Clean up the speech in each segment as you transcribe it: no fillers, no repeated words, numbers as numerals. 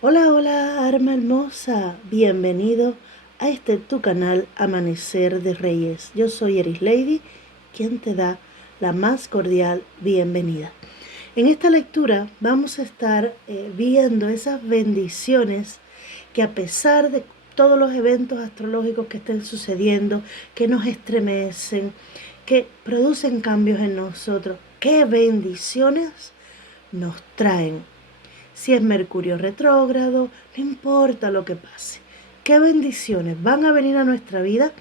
Hola, hola, arma hermosa. Bienvenido a tu canal Amanecer de Reyes. Yo soy Eris Lady, quien te da la más cordial bienvenida. En esta lectura vamos a estar viendo esas bendiciones que, a pesar de todos los eventos astrológicos que estén sucediendo, que nos estremecen, que producen cambios en nosotros, qué bendiciones nos traen. Si es Mercurio retrógrado, no importa lo que pase. ¿Qué bendiciones van a venir a nuestra vida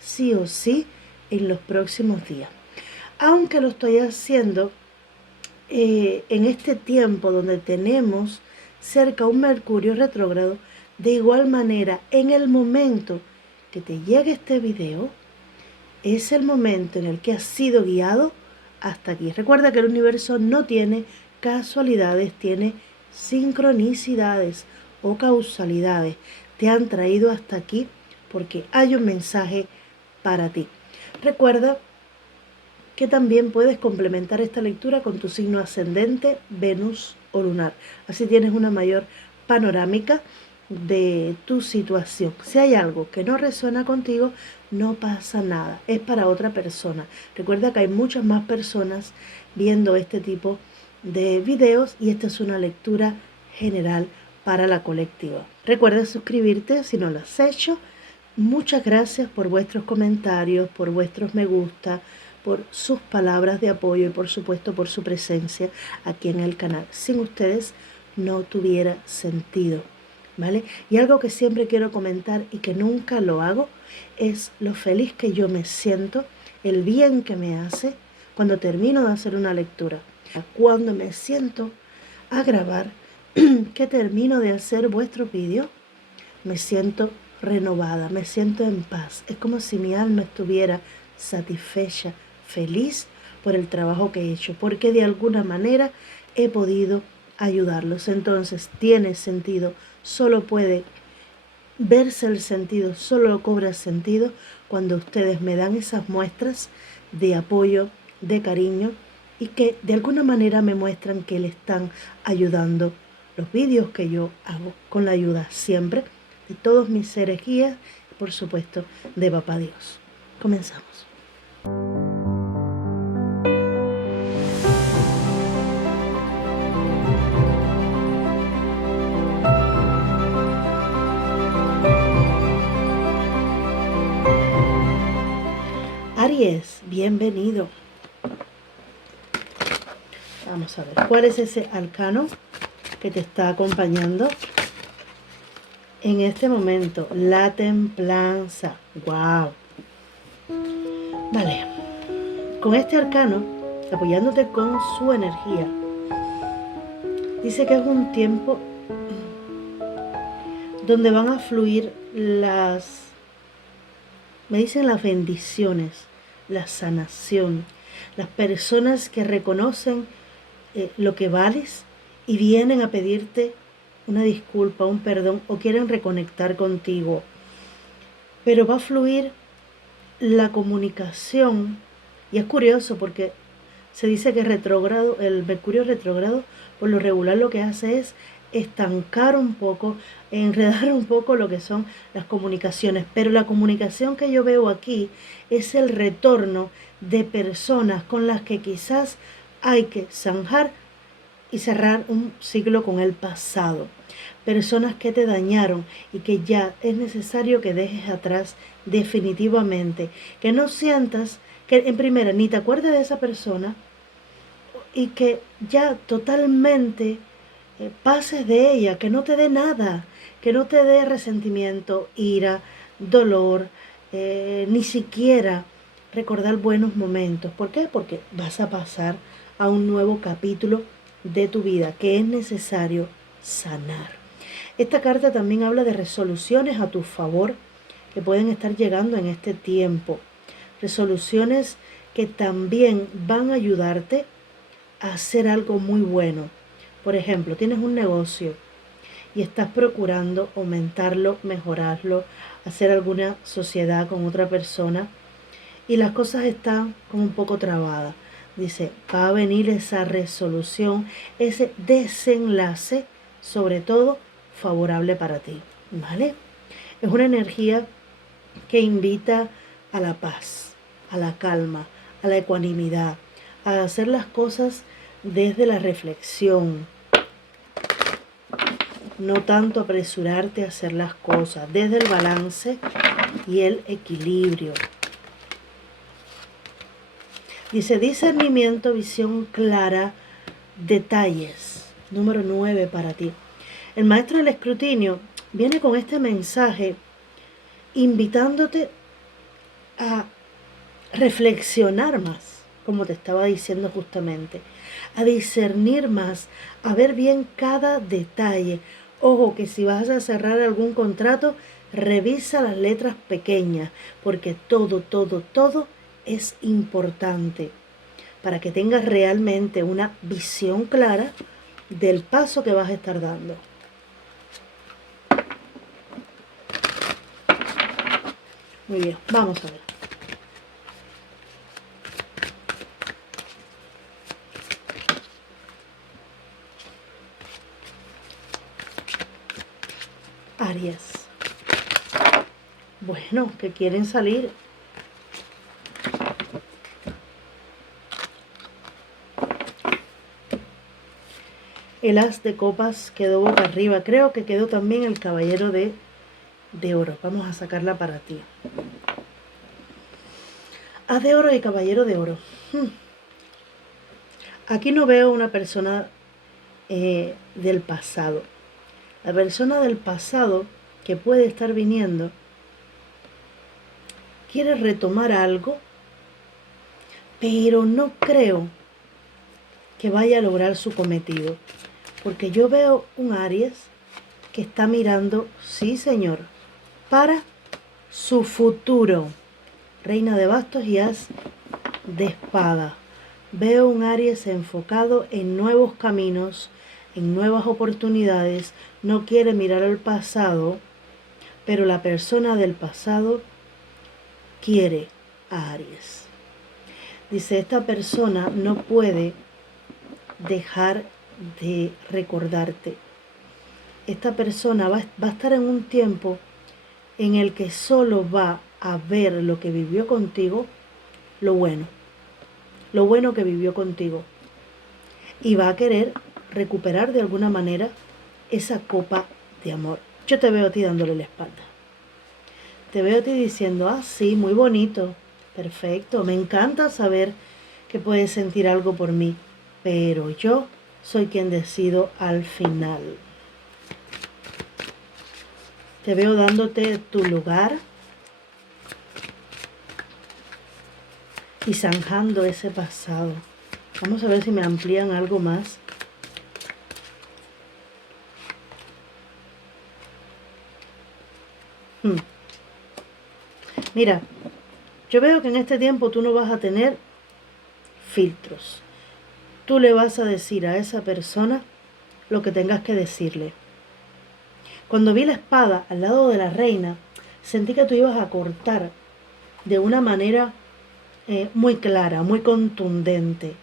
sí o sí en los próximos días? Aunque lo estoy haciendo en este tiempo donde tenemos cerca un Mercurio retrógrado, de igual manera, en el momento que te llegue este video, es el momento en el que has sido guiado hasta aquí. Recuerda que el universo no tiene casualidades, tiene sincronicidades o causalidades. Te han traído hasta aquí porque hay un mensaje para ti. Recuerda que también puedes complementar esta lectura con tu signo ascendente, Venus o lunar. Así tienes una mayor panorámica de tu situación. Si hay algo que no resuena contigo, no pasa nada, es para otra persona. Recuerda que hay muchas más personas viendo este tipo de videos y esta es una lectura general para la colectiva. Recuerda suscribirte si no lo has hecho. Muchas gracias por vuestros comentarios, por vuestros me gusta, por sus palabras de apoyo y por supuesto por su presencia aquí en el canal. Sin ustedes no tuviera sentido, ¿vale? Y algo que siempre quiero comentar y que nunca lo hago es lo feliz que yo me siento, el bien que me hace cuando termino de hacer una lectura. Cuando me siento a grabar, que termino de hacer vuestro vídeo, me siento renovada, me siento en paz. Es como si mi alma estuviera satisfecha, feliz por el trabajo que he hecho, porque de alguna manera he podido ayudarlos. Entonces tiene sentido, solo puede verse el sentido, solo cobra sentido cuando ustedes me dan esas muestras de apoyo, de cariño y que de alguna manera me muestran que le están ayudando los vídeos que yo hago, con la ayuda siempre de todos mis seres guías y por supuesto de Papá Dios. Comenzamos. Aries, bienvenido. Vamos a ver, ¿cuál es ese arcano que te está acompañando en este momento? La templanza. ¡Wow! Vale, con este arcano, apoyándote con su energía, dice que es un tiempo donde van a fluir me dicen las bendiciones, la sanación, las personas que reconocen lo que vales y vienen a pedirte una disculpa, un perdón o quieren reconectar contigo. Pero va a fluir la comunicación y es curioso porque se dice que retrógrado, el Mercurio retrógrado, por lo regular lo que hace es estancar un poco, enredar un poco lo que son las comunicaciones. Pero la comunicación que yo veo aquí es el retorno de personas con las que quizás hay que zanjar y cerrar un ciclo con el pasado. Personas que te dañaron y que ya es necesario que dejes atrás definitivamente. Que no sientas que en primera ni te acuerdes de esa persona y que ya totalmente pases de ella, que no te dé nada, que no te dé resentimiento, ira, dolor, ni siquiera recordar buenos momentos. ¿Por qué? Porque vas a pasar a un nuevo capítulo de tu vida que es necesario sanar. Esta carta también habla de resoluciones a tu favor que pueden estar llegando en este tiempo. Resoluciones que también van a ayudarte a hacer algo muy bueno. Por ejemplo, tienes un negocio y estás procurando aumentarlo, mejorarlo, hacer alguna sociedad con otra persona y las cosas están como un poco trabadas. Dice, va a venir esa resolución, ese desenlace, sobre todo favorable para ti, ¿vale? Es una energía que invita a la paz, a la calma, a la ecuanimidad, a hacer las cosas desde la reflexión, no tanto apresurarte a hacer las cosas, desde el balance y el equilibrio. Dice discernimiento, visión clara, detalles. Número 9 para ti. El maestro del escrutinio viene con este mensaje invitándote a reflexionar más, como te estaba diciendo justamente, a discernir más, a ver bien cada detalle. Ojo que si vas a cerrar algún contrato, revisa las letras pequeñas, porque todo es importante para que tengas realmente una visión clara del paso que vas a estar dando. Muy bien, vamos a ver. Aries. Bueno, que quieren salir. El as de copas quedó boca arriba. Creo que quedó también el caballero de oro. Vamos a sacarla para ti. As de oro y caballero de oro. Aquí no veo una persona del pasado. La persona del pasado que puede estar viniendo quiere retomar algo, pero no creo que vaya a lograr su cometido. Porque yo veo un Aries que está mirando, sí señor, para su futuro. Reina de bastos y as de espada. Veo un Aries enfocado en nuevos caminos, en nuevas oportunidades. No quiere mirar al pasado, pero la persona del pasado quiere a Aries. Dice, esta persona no puede dejar de recordarte. Esta persona va a estar en un tiempo en el que solo va a ver lo que vivió contigo, lo bueno que vivió contigo, y va a querer recuperar de alguna manera esa copa de amor. Yo te veo a ti dándole la espalda. Te veo a ti diciendo, ah, sí, muy bonito, perfecto, me encanta saber que puedes sentir algo por mí, pero yo soy quien decido al final. Te veo dándote tu lugar y zanjando ese pasado. Vamos a ver si me amplían algo más. Mira, yo veo que en este tiempo tú no vas a tener filtros. Tú le vas a decir a esa persona lo que tengas que decirle. Cuando vi la espada al lado de la reina, sentí que tú ibas a cortar de una manera muy clara, muy contundente.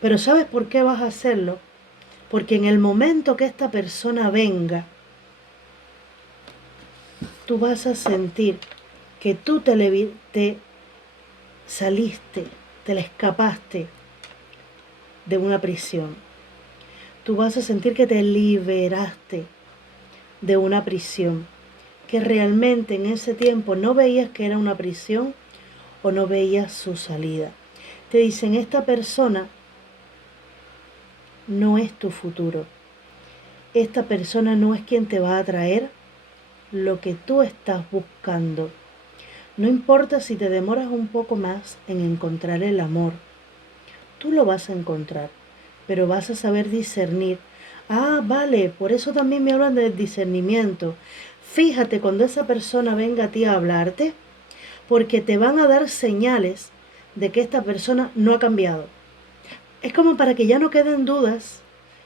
Pero ¿sabes por qué vas a hacerlo? Porque en el momento que esta persona venga, tú vas a sentir que tú te saliste, te le escapaste de una prisión. Tú vas a sentir que te liberaste de una prisión, que realmente en ese tiempo no veías que era una prisión o no veías su salida. Te dicen, esta persona no es tu futuro. Esta persona no es quien te va a traer lo que tú estás buscando. No importa si te demoras un poco más en encontrar el amor. Tú lo vas a encontrar, pero vas a saber discernir. Ah, vale, por eso también me hablan del discernimiento. Fíjate cuando esa persona venga a ti a hablarte, porque te van a dar señales de que esta persona no ha cambiado. Es como para que ya no queden dudas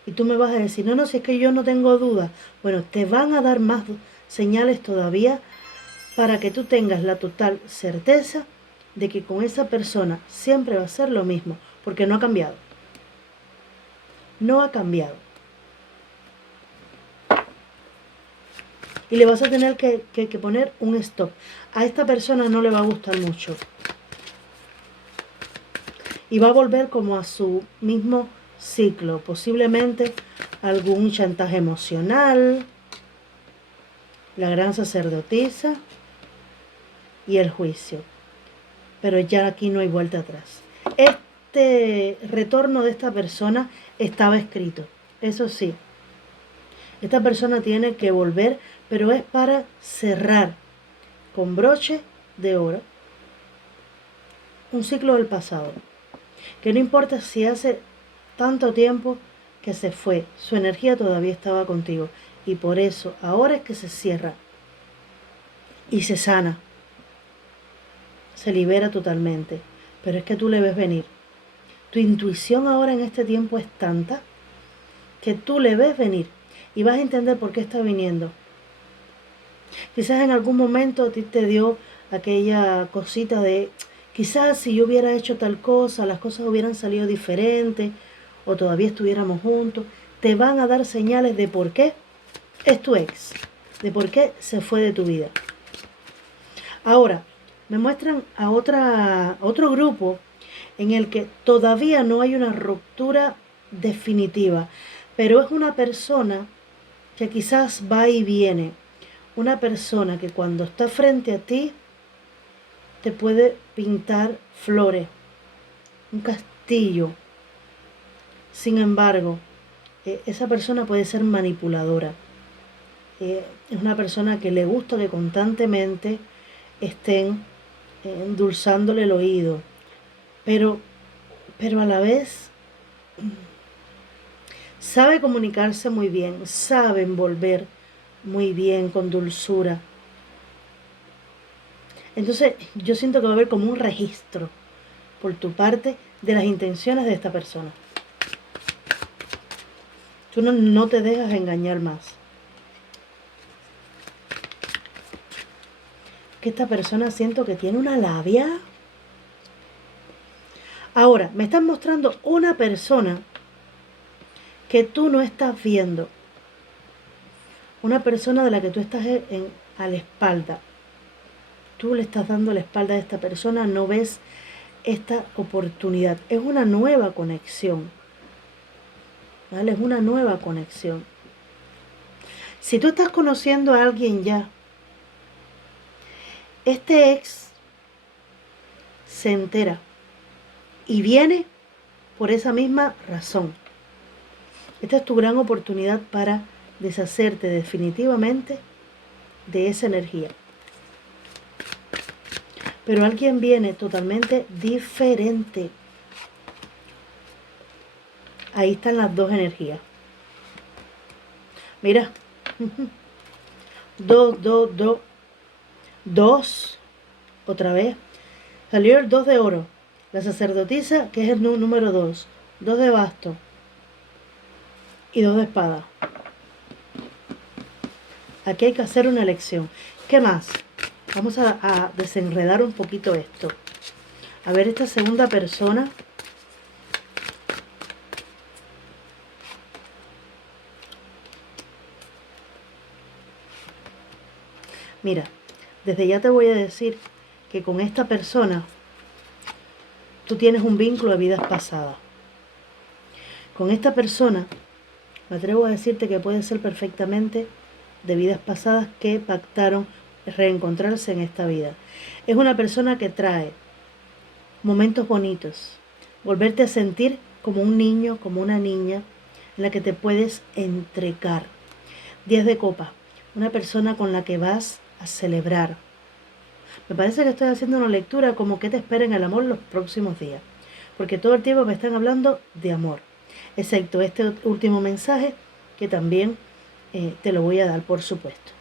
y tú me vas a decir, no, si es que yo no tengo dudas. Bueno, te van a dar más señales todavía para que tú tengas la total certeza de que con esa persona siempre va a ser lo mismo, porque no ha cambiado. No ha cambiado. Y le vas a tener que poner un stop. A esta persona no le va a gustar mucho. Y va a volver como a su mismo ciclo. Posiblemente algún chantaje emocional, la gran sacerdotisa y el juicio. Pero ya aquí no hay vuelta atrás. Este retorno de esta persona estaba escrito. Eso sí, esta persona tiene que volver, pero es para cerrar con broche de oro un ciclo del pasado. Que no importa si hace tanto tiempo que se fue, su energía todavía estaba contigo. Y por eso ahora es que se cierra y se sana, se libera totalmente. Pero es que tú le ves venir. Tu intuición ahora en este tiempo es tanta que tú le ves venir y vas a entender por qué está viniendo. Quizás en algún momento a ti te dio aquella cosita de, quizás si yo hubiera hecho tal cosa, las cosas hubieran salido diferentes o todavía estuviéramos juntos. Te van a dar señales de por qué es tu ex, de por qué se fue de tu vida. Ahora, me muestran a otro grupo en el que todavía no hay una ruptura definitiva, pero es una persona que quizás va y viene, una persona que cuando está frente a ti te puede pintar flores, un castillo. Sin embargo, esa persona puede ser manipuladora. Es una persona que le gusta que constantemente estén endulzándole el oído, pero a la vez sabe comunicarse muy bien, sabe envolver muy bien, con dulzura. Entonces yo siento que va a haber como un registro por tu parte de las intenciones de esta persona. Tú no te dejas engañar más. Que esta persona siento que tiene una labia. Ahora, me están mostrando una persona que tú no estás viendo. Una persona de la que tú estás a la espalda. Tú le estás dando la espalda a esta persona, no ves esta oportunidad. Es una nueva conexión. ¿Vale? Es una nueva conexión. Si tú estás conociendo a alguien ya, este ex se entera y viene por esa misma razón. Esta es tu gran oportunidad para deshacerte definitivamente de esa energía. Pero alguien viene totalmente diferente. Ahí están las dos energías. Mira. 2, 2, 2. 2. Otra vez. Salió el 2 de oro. La sacerdotisa, que es el número 2. 2 de basto. Y 2 de espada. Aquí hay que hacer una elección. ¿Qué más? Vamos a desenredar un poquito esto. A ver esta segunda persona. Mira, desde ya te voy a decir que con esta persona tú tienes un vínculo de vidas pasadas. Con esta persona me atrevo a decirte que puede ser perfectamente de vidas pasadas que pactaron reencontrarse en esta vida. Es una persona que trae momentos bonitos, volverte a sentir como un niño, como una niña, en la que te puedes entregar. 10 de copas, una persona con la que vas a celebrar. Me parece que estoy haciendo una lectura como que te espera en el amor los próximos días, porque todo el tiempo me están hablando de amor, excepto este último mensaje que también te lo voy a dar, por supuesto.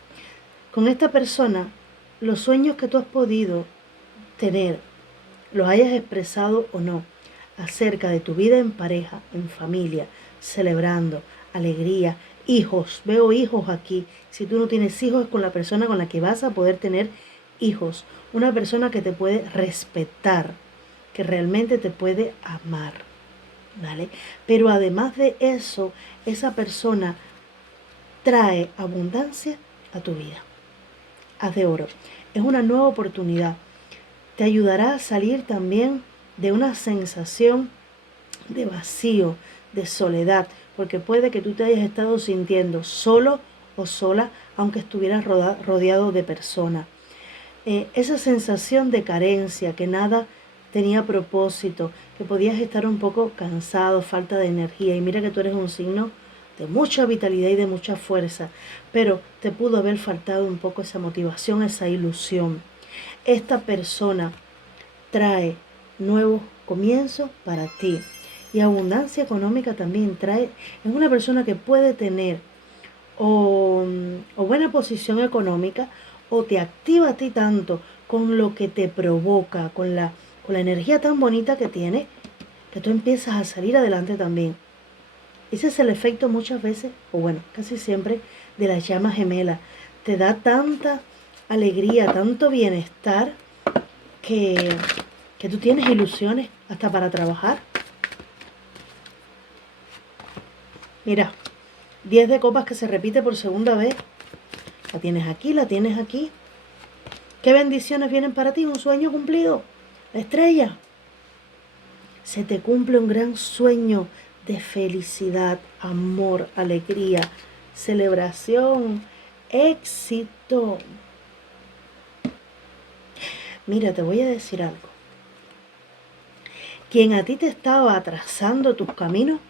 Con esta persona, los sueños que tú has podido tener, los hayas expresado o no, acerca de tu vida en pareja, en familia, celebrando, alegría, hijos, veo hijos aquí. Si tú no tienes hijos, es con la persona con la que vas a poder tener hijos. Una persona que te puede respetar, que realmente te puede amar, ¿vale? Pero además de eso, esa persona trae abundancia a tu vida. Haz de oro. Es una nueva oportunidad. Te ayudará a salir también de una sensación de vacío, de soledad, porque puede que tú te hayas estado sintiendo solo o sola, aunque estuvieras rodeado de personas. Esa sensación de carencia, que nada tenía propósito, que podías estar un poco cansado, falta de energía, y mira que tú eres un signo de mucha vitalidad y de mucha fuerza, pero te pudo haber faltado un poco esa motivación, esa ilusión. Esta persona trae nuevos comienzos para ti, y abundancia económica también trae. Es una persona que puede tener o buena posición económica, o te activa a ti tanto con lo que te provoca, con la energía tan bonita que tiene, que tú empiezas a salir adelante también. Ese es el efecto muchas veces, o bueno, casi siempre, de la llama gemela. Te da tanta alegría, tanto bienestar, que, que tú tienes ilusiones hasta para trabajar. Mira, 10 de copas que se repite por segunda vez. La tienes aquí, la tienes aquí. ¿Qué bendiciones vienen para ti? Un sueño cumplido. La estrella. Se te cumple un gran sueño de felicidad, amor, alegría, celebración, éxito. Mira, te voy a decir algo. Quien a ti te estaba atrasando tus caminos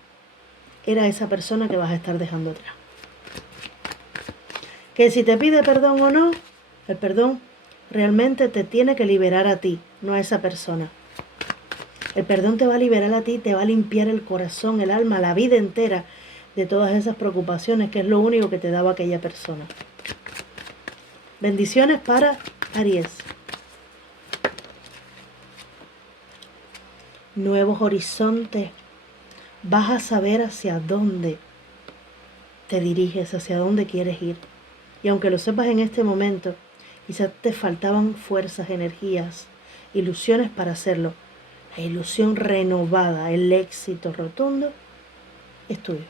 era esa persona que vas a estar dejando atrás. Que si te pide perdón o no, el perdón realmente te tiene que liberar a ti, no a esa persona. El perdón te va a liberar a ti, te va a limpiar el corazón, el alma, la vida entera de todas esas preocupaciones, que es lo único que te daba aquella persona. Bendiciones para Aries. Nuevos horizontes. Vas a saber hacia dónde te diriges, hacia dónde quieres ir. Y aunque lo sepas en este momento, quizás te faltaban fuerzas, energías, ilusiones para hacerlo. La ilusión renovada, el éxito rotundo es tuyo.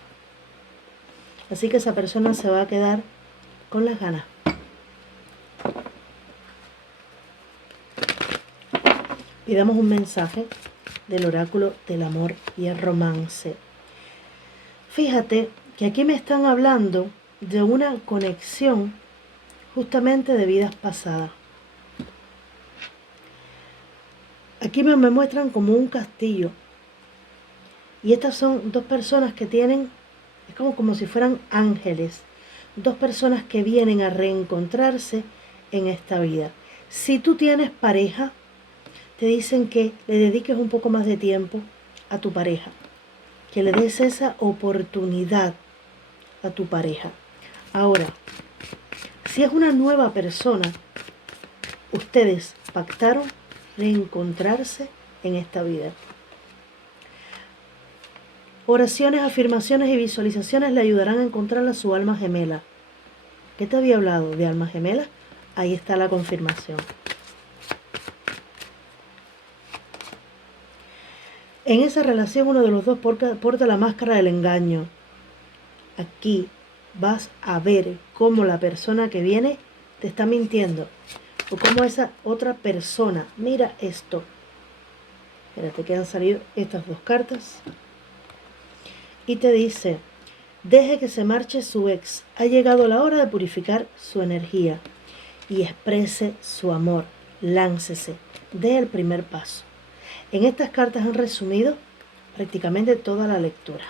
Así que esa persona se va a quedar con las ganas. Y damos un mensaje del oráculo del amor y el romance. Fíjate que aquí me están hablando de una conexión justamente de vidas pasadas. Aquí me muestran como un castillo. Y estas son dos personas que tienen, es como si fueran ángeles. Dos personas que vienen a reencontrarse en esta vida. Si tú tienes pareja, te dicen que le dediques un poco más de tiempo a tu pareja. Que le des esa oportunidad a tu pareja. Ahora, si es una nueva persona, ustedes pactaron reencontrarse en esta vida. Oraciones, afirmaciones y visualizaciones le ayudarán a encontrar a su alma gemela. ¿Qué te había hablado de alma gemela? Ahí está la confirmación. En esa relación uno de los dos porta la máscara del engaño. Aquí vas a ver cómo la persona que viene te está mintiendo. O cómo esa otra persona, mira esto. Espérate que han salido estas dos cartas. Y te dice, deje que se marche su ex. Ha llegado la hora de purificar su energía. Y exprese su amor. Láncese. Dé el primer paso. En estas cartas han resumido prácticamente toda la lectura.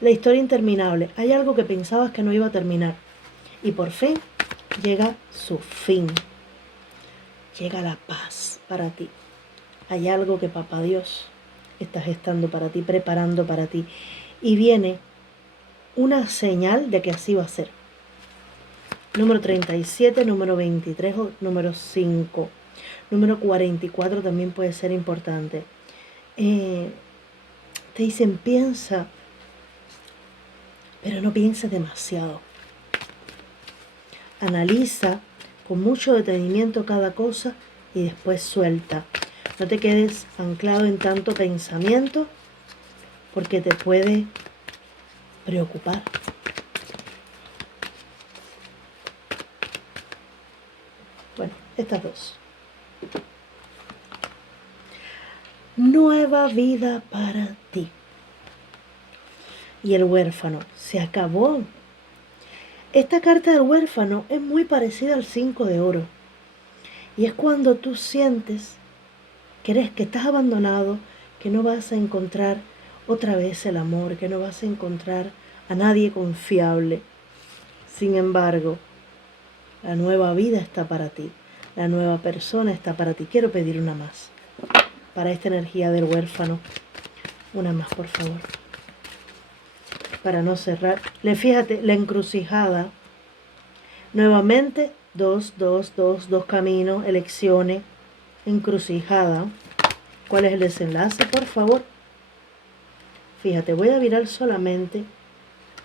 La historia interminable. Hay algo que pensabas que no iba a terminar. Y por fin llega su fin. Llega la paz para ti. Hay algo que Papá Dios está gestando para ti, preparando para ti. Y viene una señal de que así va a ser. Número 37, número 23 o número 5. Número 44 también puede ser importante. Te dicen, piensa, pero no pienses demasiado. Analiza con mucho detenimiento cada cosa y después suelta. No te quedes anclado en tanto pensamiento, porque te puede preocupar. Bueno, estas dos. Nueva vida para ti. Y el huérfano, se acabó. Esta carta del huérfano es muy parecida al 5 de oro. Y es cuando tú sientes que estás abandonado, que no vas a encontrar otra vez el amor, que no vas a encontrar a nadie confiable. Sin embargo, la nueva vida está para ti. La nueva persona está para ti. Quiero pedir una más. Para esta energía del huérfano. Una más, por favor. Para no cerrar. Fíjate, la encrucijada. Nuevamente, dos caminos, elecciones, encrucijada. ¿Cuál es el desenlace, por favor? Fíjate, voy a virar solamente.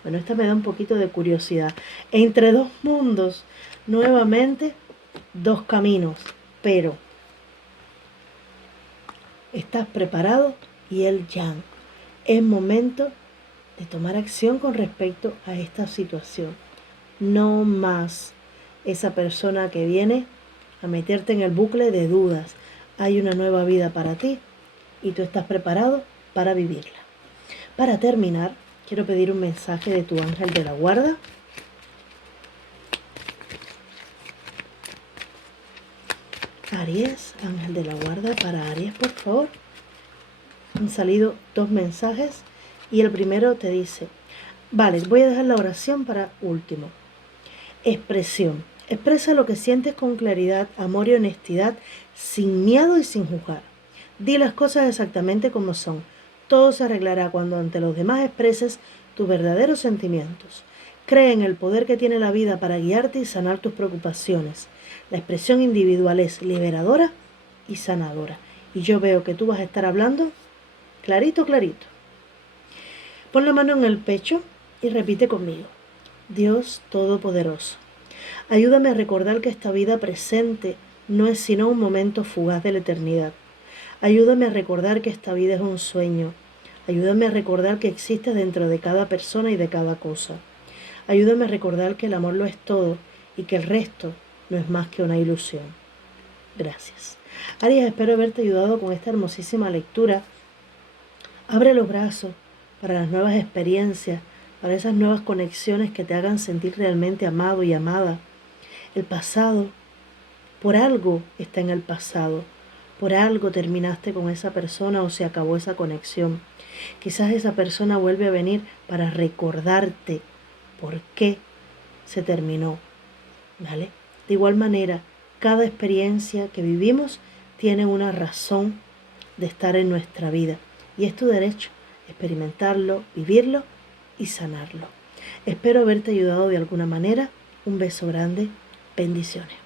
Bueno, esta me da un poquito de curiosidad. Entre dos mundos, nuevamente, dos caminos. Pero, ¿estás preparado? Y el yang. Es momento de tomar acción con respecto a esta situación. No más esa persona que viene a meterte en el bucle de dudas. Hay una nueva vida para ti y tú estás preparado para vivirla. Para terminar, quiero pedir un mensaje de tu ángel de la guarda. Aries, ángel de la guarda para Aries, por favor. Han salido dos mensajes y el primero te dice, vale, voy a dejar la oración para último. Expresión. Expresa lo que sientes con claridad, amor y honestidad, sin miedo y sin juzgar. Di las cosas exactamente como son. Todo se arreglará cuando ante los demás expreses tus verdaderos sentimientos. Cree en el poder que tiene la vida para guiarte y sanar tus preocupaciones. La expresión individual es liberadora y sanadora. Y yo veo que tú vas a estar hablando clarito, clarito. Pon la mano en el pecho y repite conmigo. Dios Todopoderoso, ayúdame a recordar que esta vida presente no es sino un momento fugaz de la eternidad. Ayúdame a recordar que esta vida es un sueño. Ayúdame a recordar que existe dentro de cada persona y de cada cosa. Ayúdame a recordar que el amor lo es todo y que el resto no es más que una ilusión. Gracias. Aries, espero haberte ayudado con esta hermosísima lectura. Abre los brazos para las nuevas experiencias, para esas nuevas conexiones que te hagan sentir realmente amado y amada. El pasado, por algo está en el pasado. Por algo terminaste con esa persona o se acabó esa conexión. Quizás esa persona vuelve a venir para recordarte por qué se terminó. ¿Vale? De igual manera, cada experiencia que vivimos tiene una razón de estar en nuestra vida. Y es tu derecho experimentarlo, vivirlo y sanarlo. Espero haberte ayudado de alguna manera. Un beso grande. Bendiciones.